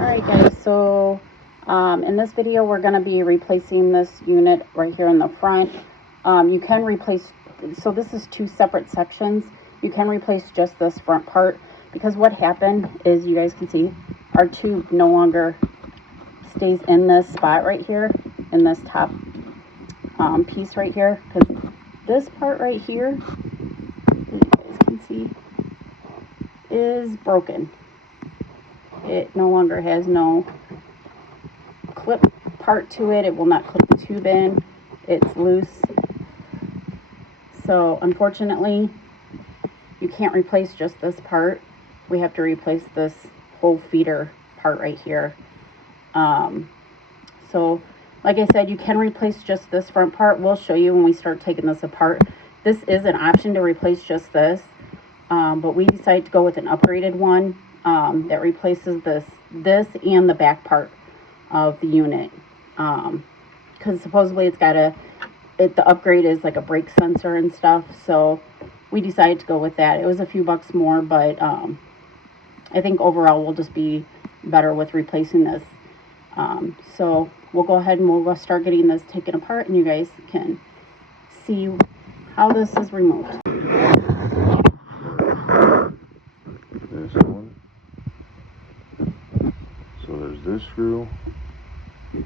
Alright guys, so in this video we're going to be replacing this unit right here in the front. You can replace, so this is two separate sections. You can replace just this front part, because what happened is, you guys can see, our tube no longer stays in this spot right here, in this top piece right here, because this part right here, you guys can see, is broken. It no longer has no clip part to it. It will not clip the tube in. It's loose. So unfortunately, you can't replace just this part. We have to replace this whole feeder part right here. So like I said, you can replace just this front part. We'll show you when we start taking this apart. This is an option to replace just this, but we decided to go with an upgraded one that replaces this and the back part of the unit, because supposedly it's got the upgrade is like a brake sensor and stuff, so we decided to go with that. It was a few bucks more, but I think overall we'll just be better with replacing this. So we'll go ahead and we'll start getting this taken apart, and you guys can see how this is removed. This one. So there's this screw, and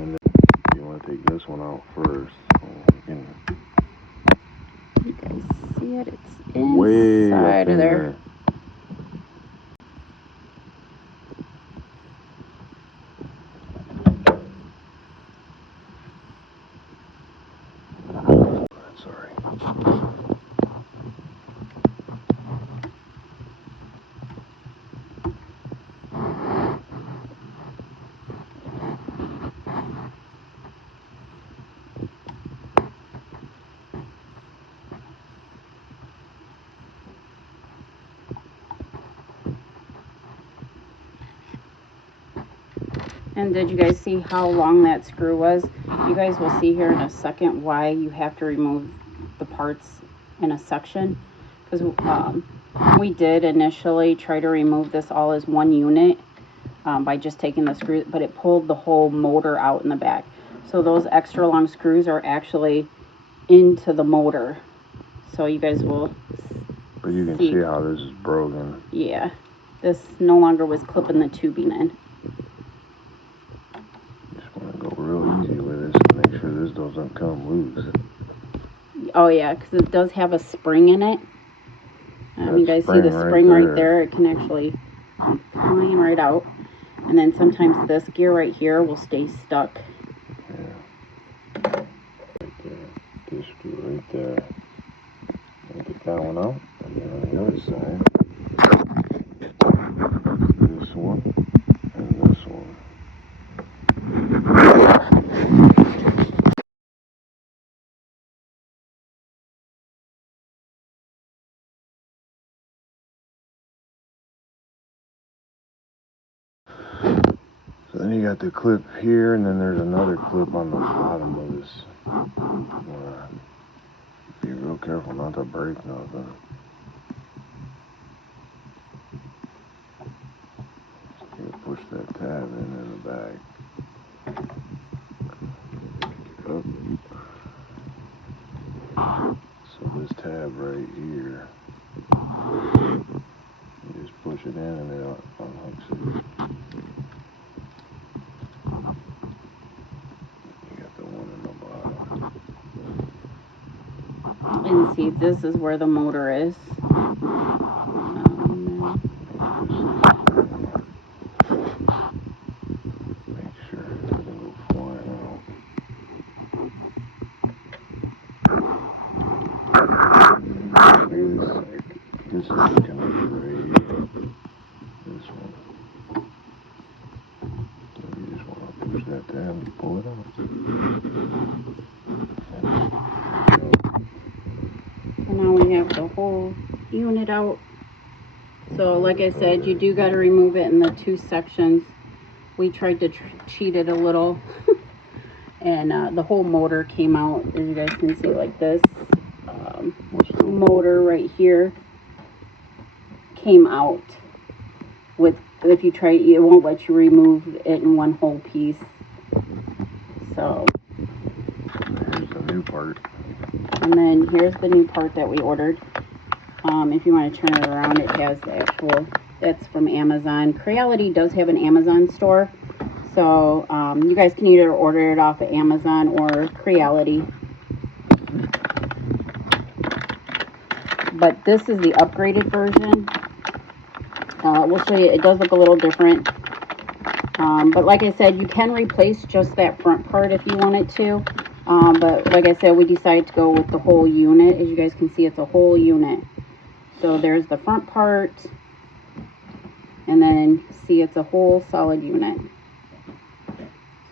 then you want to take this one out first. You guys see it? It's inside of there. And did you guys see how long that screw was? You guys will see here in a second why you have to remove the parts in a section. Because we did initially try to remove this all as one unit by just taking the screw, but it pulled the whole motor out in the back. So those extra long screws are actually into the motor. So you guys will But you can see how this is broken. Yeah, this no longer was clipping the tubing in. Real easy with this to make sure this doesn't come loose. Oh yeah, because it does have a spring in it. You guys see the spring right there? It can actually climb right out. And then sometimes this gear right here will stay stuck. Yeah. Right there. This screw right there. I'll get that one out. And then on the other side, this one and this one. So then you got the clip here, and then there's another clip on the bottom of this. Be real careful not to break nothing. You push that tab in the back. Up. So this tab right here, you just push it in and it unhooks it. You got the one in the bottom. And see, this is where the motor is. Make sure it doesn't go flying out. This is the connector right here. This one. You just want to push that tab and pull it out. So now we have the whole unit out. So like I said, you do got to remove it in the two sections. We tried to cheat it a little. And the whole motor came out, as you guys can see, like this. Motor right here came out. if you try, it won't let you remove it in one whole piece. So here's the new part. And then here's the new part that we ordered. If you want to turn it around, it has the actual, that's from Amazon. Creality does have an Amazon store. So you guys can either order it off of Amazon or Creality. But this is the upgraded version. We'll show you, it does look a little different. But like I said, you can replace just that front part if you wanted to. But like I said, we decided to go with the whole unit. As you guys can see, it's a whole unit. So there's the front part. And then see, it's a whole solid unit.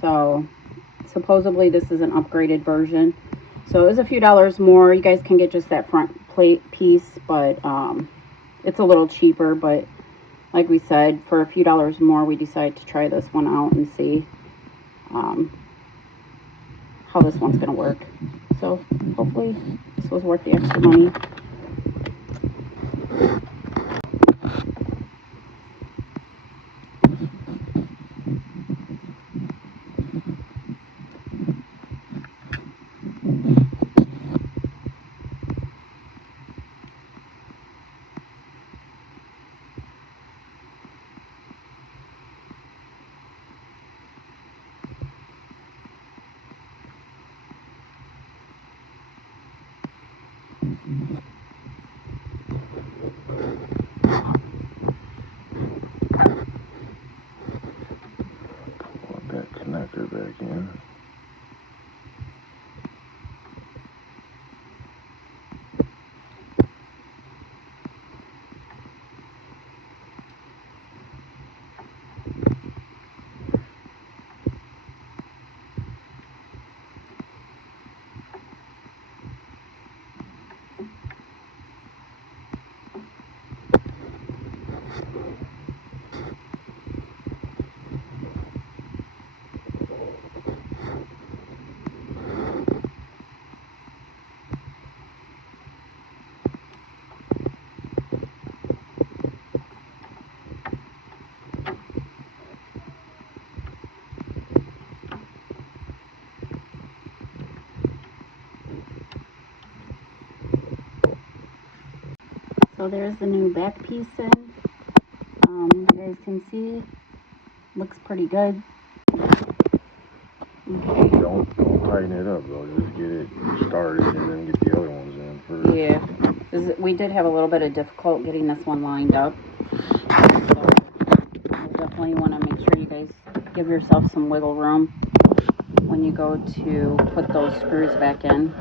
So supposedly this is an upgraded version. So it was a few dollars more. You guys can get just that front plate piece, but it's a little cheaper. But like we said, for a few dollars more, we decided to try this one out and see how this one's going to work. So hopefully this was worth the extra money. Plug that connector back in. So there's the new back piece in. You guys can see, looks pretty good. Okay. Don't tighten it up though. Just get it started and then get the other ones in first. Yeah, we did have a little bit of difficulty getting this one lined up. So you definitely want to make sure you guys give yourself some wiggle room when you go to put those screws back in.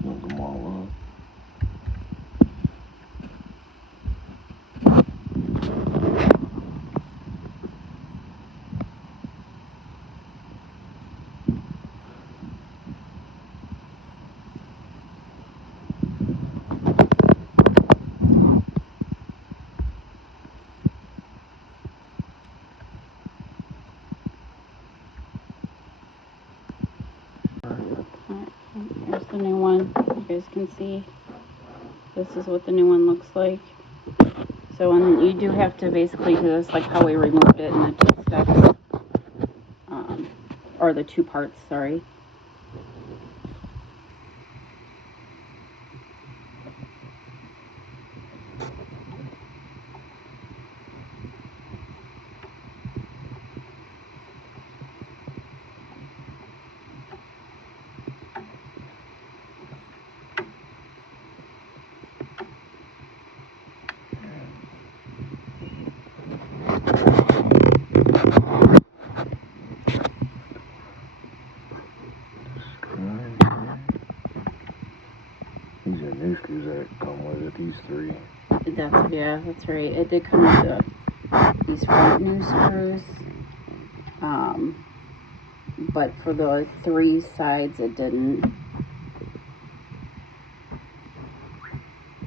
Snug them all up. Here's the new one. You guys can see this is what the new one looks like. So and you do have to basically do this like how we removed it in the two steps, or the two parts, sorry. These are new screws that come with it, these 3. Yeah, that's right. It did come with these front new screws. But for the 3 sides, it didn't.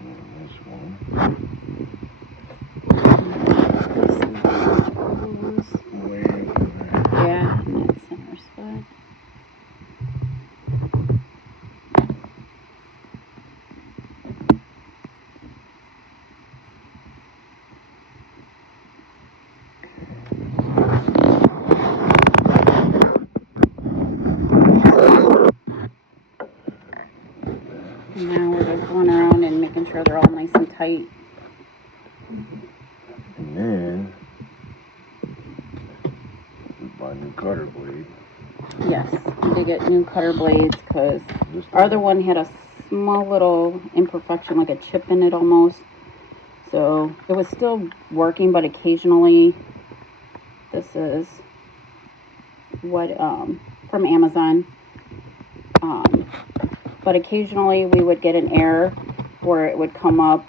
And this one. Way over there. Yeah, in that center spot. And now we're just going around and making sure they're all nice and tight. And then we buy a new cutter blade. Yes, we did get new cutter blades because our other one had a small little imperfection, like a chip in it almost. So it was still working, but occasionally, this is what, from Amazon. But occasionally we would get an error where it would come up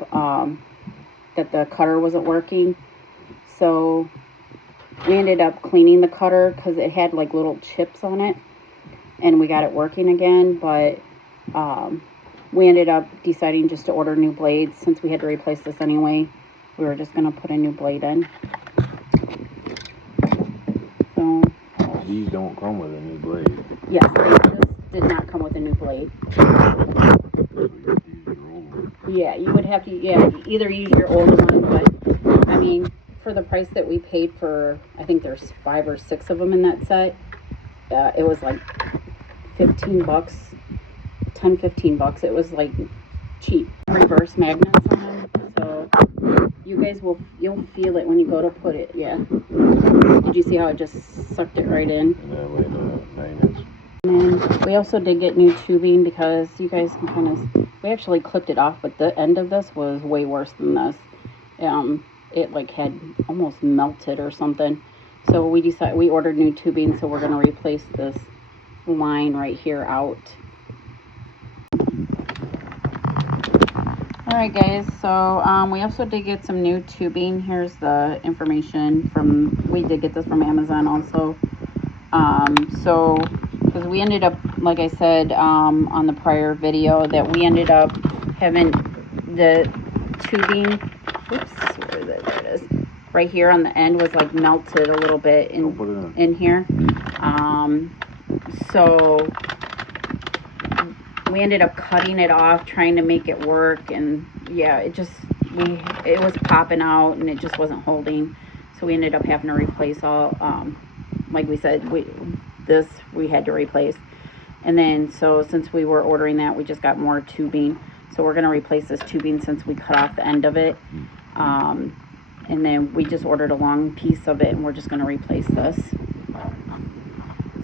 that the cutter wasn't working. So we ended up cleaning the cutter because it had like little chips on it, and we got it working again. But we ended up deciding just to order new blades since we had to replace this anyway. We were just going to put a new blade in. So these don't come with a new blade. yes, they just did not come with a new blade. Yeah, you would have to, either use your old one, but I mean, for the price that we paid for, I think there's 5 or 6 of them in that set, it was like 15 bucks, 10, 15 bucks. It was like cheap. Reverse magnets on them, so you guys you'll feel it when you go to put it, yeah. Did you see how it just sucked it right in? And that way the magnets. And then we also did get new tubing because you guys can kind of, we actually clipped it off, but the end of this was way worse than this. It like had almost melted or something. So we ordered new tubing, so we're going to replace this line right here out. Alright guys, so we also did get some new tubing. Here's the information we did get this from Amazon also. So because we ended up, like I said on the prior video, that we ended up having the tubing, oops, where is it? There it is. Right here on the end was like melted a little bit in here. So we ended up cutting it off, trying to make it work, and yeah, it was popping out and it just wasn't holding. So we ended up having to replace all, like we said, we had to replace. And then so since we were ordering that, we just got more tubing. So we're going to replace this tubing since we cut off the end of it. And then we just ordered a long piece of it, and we're just going to replace this.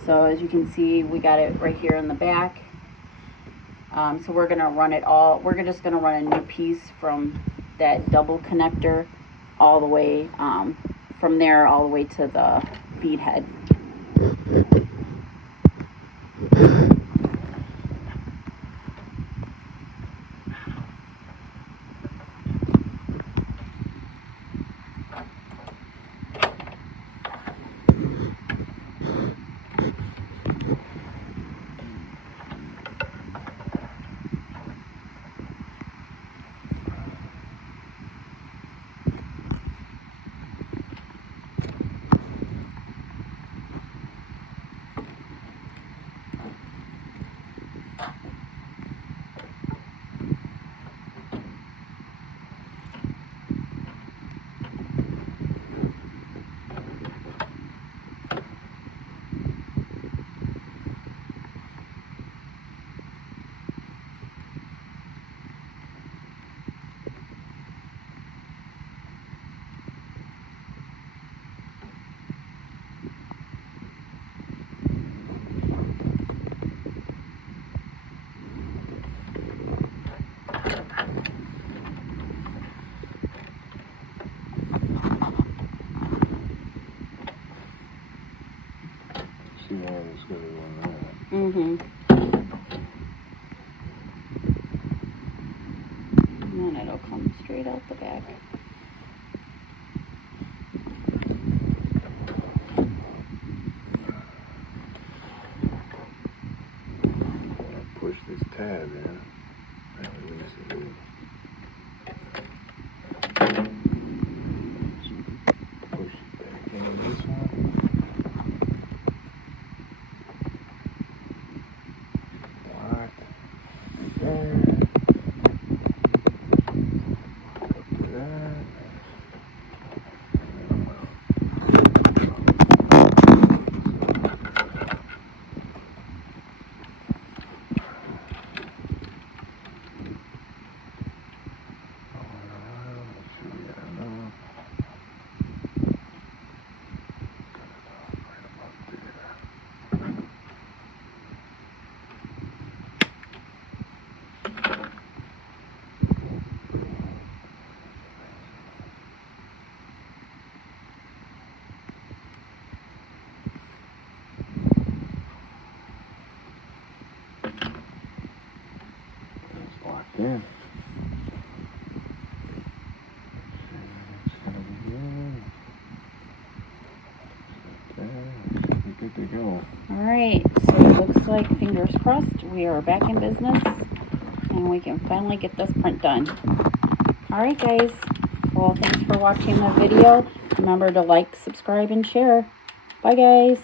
So as you can see, we got it right here in the back. So we're going to run it all. We're just going to run a new piece from that double connector all the way, from there all the way to the feed head. See how it's going to run that. Mm-hmm. it'll come straight out the back. Push this tab in and release it. Push it back into this one. Lock. There. Do that. Locked in. It's gonna be good. We're good to go. Alright, so it looks like, fingers crossed, we are back in business and we can finally get this print done. Alright guys, well thanks for watching the video. Remember to like, subscribe, and share. Bye guys.